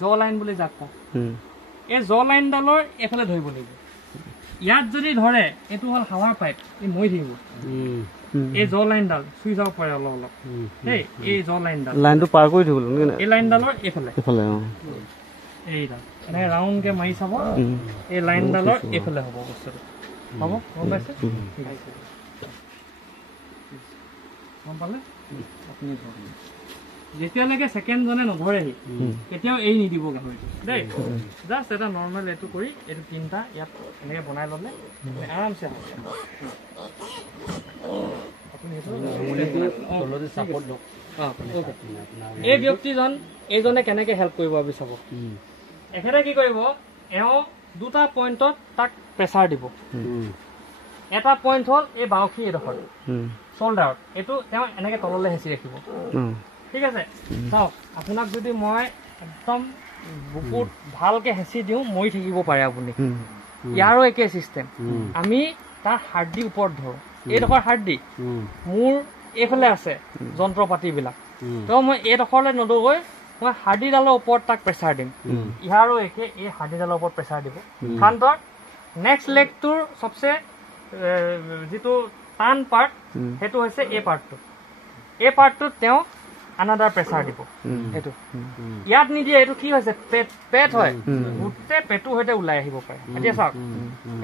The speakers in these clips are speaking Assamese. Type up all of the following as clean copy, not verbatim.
জ লাইন বুলি যাক কওঁ এই জ লাইনডালৰ এইফালে ধৰিব লাগিব ইয়াত যদি ধৰে এইটো হ'ল হাৱাৰ পাইপ এই মৰি থাকিব এই জ লাইনডাল চুই যাব পাৰে অলপ অলপ দেই এই জ লাইনডাল লাইনটো পাৰ কৰি দিব এই লাইনডালৰ এইফালে এইফালে এইডাল এনেকৈ ৰাউণ্ডকৈ মাৰি চাব এই লাইনডালৰ এইফালে হ'ব বস্তুটো হ'ব গম পাইছে গম পালে আপুনি যেতিয়ালৈকে ছেকেণ্ডজনে নধৰেহি কেতিয়াও এৰি নিদিব গাহৰিটো দেই জাষ্ট এটা নৰ্মেল এইটো কৰি এইটো তিনিটা ইয়াত এনেকৈ বনাই ল'লে আৰামছে এই ব্যক্তিজন এইজনে কেনেকৈ হেল্প কৰিব আমি চাব এখেতে কি কৰিব এওঁ দুটা পইণ্টত তাক প্ৰেছাৰ দিব এটা পইণ্ট হ'ল এই বাউসী এডোখৰ শ্বল্ডাৰত এইটো তেওঁ এনেকৈ তললৈ হেঁচি ৰাখিব ঠিক আছে চাওক আপোনাক যদি মই একদম বুকুত ভালকৈ হেঁচি দিওঁ মৰি থাকিব পাৰে আপুনি ইয়াৰো একেই চিষ্টেম আমি তাৰ হাৰ্ডি ওপৰত ধৰোঁ এইডোখৰ হাৰ্ডি মোৰ এইফালে আছে যন্ত্ৰ পাতিবিলাক তো মই এইডোখৰলৈ নদৌগৈ মই হাৰ্ডিডালৰ ওপৰত তাক প্ৰেছাৰ দিম ইয়াৰো একে এই হাৰ্ডিডালৰ ওপৰত প্ৰেছাৰ দিব ফ্ৰণ্টৰ নেক্সট লেগটোৰ চবচে যিটো টান পাৰ্ট সেইটো হৈছে এই পাৰ্টটোত তেওঁ আনাদাৰ প্ৰেছাৰ দিব এইটো ইয়াত নিদিয়ে এইটো কি হৈছে পেট হয় গোটেই পেটৰ সৈতে ওলাই আহিব পাৰে এতিয়া চাওক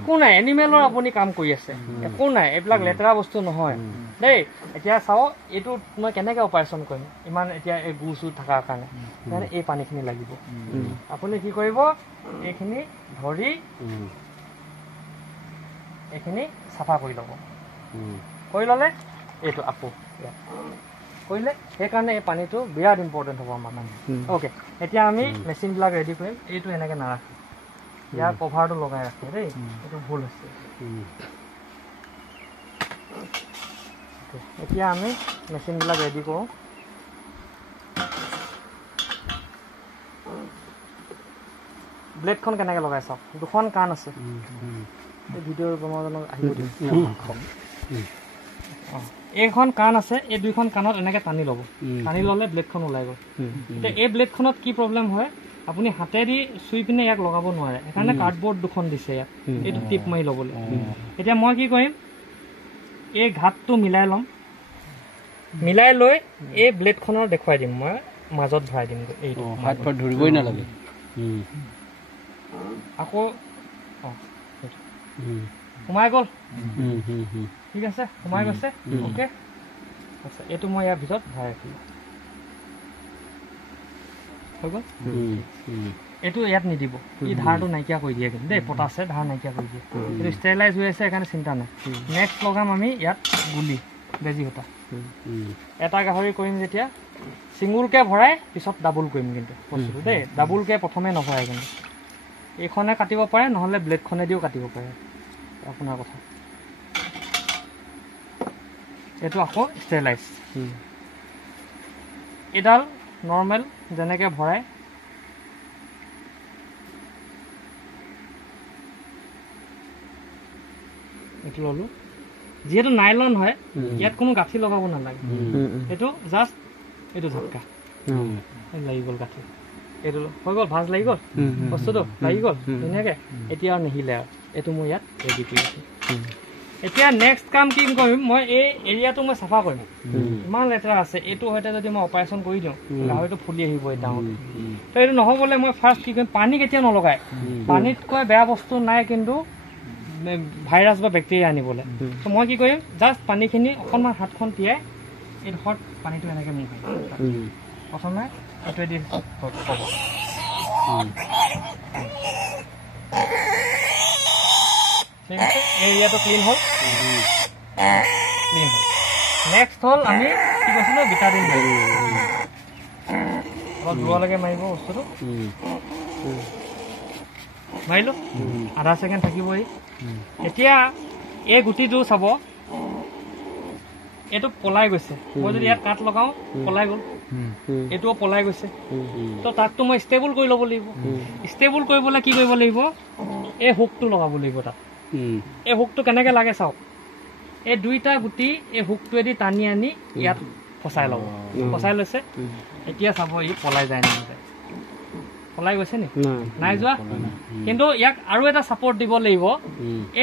একো নাই এনিমেলৰ আপুনি কাম কৰি আছে একো নাই এইবিলাক লেতেৰা বস্তু নহয় দেই এতিয়া চাওক এইটো মই কেনেকৈ অপাৰেশ্যন কৰিম ইমান এতিয়া এই গু চু থকাৰ কাৰণে মানে এই পানীখিনি লাগিব আপুনি কি কৰিব এইখিনি ধৰি এইখিনি চাফা কৰি ল'ব কৰি ল'লে এইটো আকৌ কৰিলে সেইকাৰণে এই পানীটো বিৰাট ইম্পৰ্টেণ্ট হ'ব আমাৰ কাৰণে অ'কে এতিয়া আমি মেচিনবিলাক ৰেডি কৰিম এইটো এনেকৈ নাৰাখোঁ ইয়াৰ কভাৰটো লগাই ৰাখোঁ দেই এইটো ভুল হৈছে এতিয়া আমি মেচিনবিলাক ৰেডি কৰোঁ ব্লেডখন কেনেকৈ লগাই চাওক দুখন কাণ আছে এই ভিডিঅ'ৰ বনোৱাজনক আহিব দিওঁ এইখন কাণ আছে এই দুইখন কাণত এনেকৈ টানি ল'ব টানি ল'লে ব্লেডখন ওলাই গ'ল এতিয়া এই ব্লেডখনত কি প্ৰব্লেম হয় আপুনি হাতেদি চুই পিনে ইয়াক লগাব নোৱাৰে সেইকাৰণে কাৰ্ডবৰ্ড দুখন দিছে ইয়াত এইটো টিপ মাৰি ল'বলৈ এতিয়া মই কি কৰিম এই ঘাটটো মিলাই ল'ম মিলাই লৈ এই ব্লেডখনৰ দেখুৱাই দিম মই মাজত ভৰাই দিম এইটো হাত ভৰ ধৰিবই নালাগে আকৌ সোমাই গ'ল ঠিক আছে সোমাই গৈছে অ'কে আচ্ছা এইটো মই ইয়াৰ ভিতৰত ভৰাই ৰাখিলোঁ হৈ গ'ল এইটো ইয়াত নিদিব ই ধাৰটো নাইকিয়া কৰি দিয়ে কিন্তু দেই পটাছে ধাৰ নাইকিয়া কৰি দিয়ে এইটো ষ্টেৰিলাইজ হৈ আছে সেইকাৰণে চিন্তা নাই নেক্সট লগাম আমি ইয়াত গুলি বেজী সূতা এটা গাহৰি কৰিম যেতিয়া ছিংগুলকৈ ভৰাই পিছত ডাবুল কৰিম কিন্তু বস্তুটো দেই ডাবুলকৈ প্ৰথমে নভৰাই কিন্তু এইখনে কাটিব পাৰে নহ'লে ব্লেডখনেদিও কাটিব পাৰে আপোনাৰ কথা এইটো আকৌ ষ্টেৰিলাইজ এইডাল নৰ্মেল যেনেকৈ ভৰাই এইটো ল'লোঁ যিহেতু নাইলন হয় ইয়াত কোনো গাঁঠি লগাব নালাগে এইটো জাষ্ট এইটো ঝটকা লাগি গ'ল গাঁঠি এইটো হৈ গ'ল ভাজ লাগি গ'ল বস্তুটো লাগি গ'ল ধুনীয়াকৈ এতিয়া আৰু নিহিলে আৰু এইটো মই ইয়াত ৰেডি কৰি আছোঁ এতিয়া নেক্সট কাম কি কৰিম মই এই এৰিয়াটো মই চাফা কৰিম ইমান লেতেৰা আছে এইটো সৈতে যদি মই অপাৰেশ্যন কৰি দিওঁ গাহৰিটো ফুলি আহিব এই ডাঙৰ তো এইটো নহ'বলৈ মই ফাৰ্ষ্ট কি কৰিম পানী কেতিয়া নলগাই পানীতকৈ বেয়া বস্তু নাই কিন্তু ভাইৰাছ বা বেক্টেৰিয়া আনিবলৈ তো মই কি কৰিম জাষ্ট পানীখিনি অকণমান হাতখন তিয়াই এইডোখৰত পানীটো এনেকৈ মুখ প্ৰথমে এইটোৱেদি হ'ব ঠিক আছে এৰিয়াটো ক্লিন হ'ল নেক্সট হ'ল আমি কি কৈছিলোঁ ভিটামিন মাৰিম অলপ দূৰলৈকে মাৰিব বস্তুটো মাৰিলোঁ আধা ছেকেণ্ড থাকিবই এতিয়া এই গুটিটো চাব এইটো পলাই গৈছে মই যদি ইয়াত কাট লগাওঁ পলাই গ'ল এইটোও পলাই গৈছে তো তাকটো মই ষ্টেবল কৰি ল'ব লাগিব ষ্টেবল কৰিবলৈ কি কৰিব লাগিব এই হুকটো লগাব লাগিব তাত এই হুকটো কেনেকৈ লাগে চাওক এই দুইটা গুটি এই হুকটোৱেদি টানি আনি ইয়াত ফচাই ল'ব ফচাই লৈছে এতিয়া চাব ই পলাই যায় নাযায় পলাই গৈছে নি নাই যোৱা কিন্তু ইয়াক আৰু এটা ছাপৰ্ট দিব লাগিব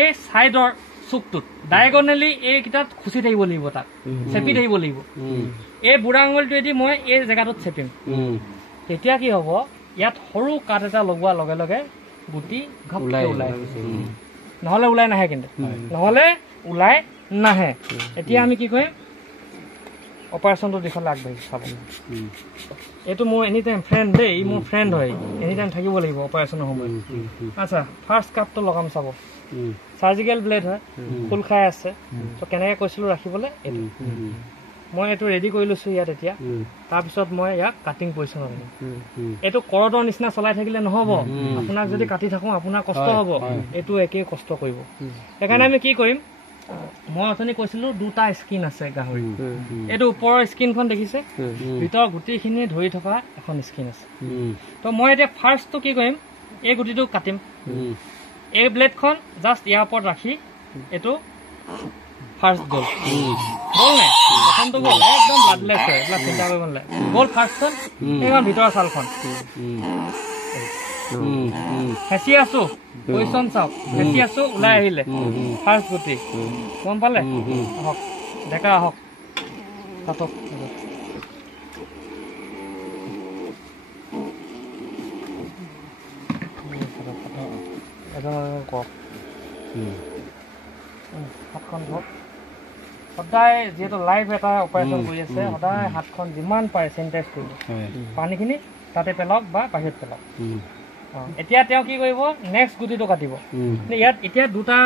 এই ছাইডৰ চুকটোত ডায়েগনেলি এইকেইটাত খুচি থাকিব লাগিব তাক চেপি থাকিব লাগিব এই বুঢ়া আঙুলিটোৱেদি মই এই জেগাটোত চেপিম তেতিয়া কি হ'ব ইয়াত সৰু কাঠ এটা লগোৱাৰ লগে লগে গুটি ঘপকৈ ওলাই নহ'লে ওলাই নাহে কিন্তু নহ'লে ওলাই নাহে এতিয়া আমি কি কৰিম অপাৰেশ্যনটো দিশলৈ আগবাঢ়ি চাব এইটো মোৰ এনি টাইম ফ্ৰেণ্ড দেই ই মোৰ ফ্ৰেণ্ড হয় এনি টাইম থাকিব লাগিব অপাৰেশ্যনৰ সময়ত আচ্ছা ফাৰ্ষ্ট কাপটো লগাম চাব চাৰ্জিকেল ব্লেড হয় ফুল খাই আছে ত' কেনেকৈ কৈছিলোঁ ৰাখিবলৈ এইটো মই এইটো ৰেডি কৰি লৈছোঁ ইয়াত এতিয়া তাৰপিছত মই ইয়াক কাটিং পজিশ্যনত আনিম এইটো কৰদৰ নিচিনা চলাই থাকিলে নহ'ব আপোনাক যদি কাটি থাকোঁ আপোনাৰ কষ্ট হ'ব এইটো একেই কষ্ট কৰিব সেইকাৰণে আমি কি কৰিম মই অথনি কৈছিলোঁ দুটা স্কিন আছে গাহৰি এইটো ওপৰৰ স্কিনখন দেখিছে ভিতৰৰ গোটেইখিনি ধৰি থকা এখন স্কিন আছে তো মই এতিয়া ফাৰ্ষ্টটো কি কৰিম এই গুটিটো কাটিম এই ব্লেডখন জাষ্ট ইয়াৰ ওপৰত ৰাখি এইটো ফাৰ্ষ্ট গ'ল গ'ল নাই প্ৰথমটো গ'ল একদম ব্লাডলেছ হয় এইবিলাক চিন্তা কৰিব নালাগে গ'ল ফাৰ্ষ্টখন এইখন ভিতৰৰ ছালখন হেঁচি আছো পজিশ্যন চাওক হেঁচি আছো ওলাই আহিলে ফাৰ্ষ্ট গুটি গম পালে আহক ডেকা আহক কাটক এজন কওক হাতখন ধৰক সদায় যিহেতু লাইভ এটা অপাৰেশ্যন কৰি আছে সদায় হাতখন যিমান পাৰে চেনিটাইজ কৰিব পানীখিনি তাতে পেলাওক বা বাহিৰত পেলাওক এতিয়া তেওঁ কি কৰিব নেক্সট গুটিটো কাটিব ইয়াত এতিয়া দুটা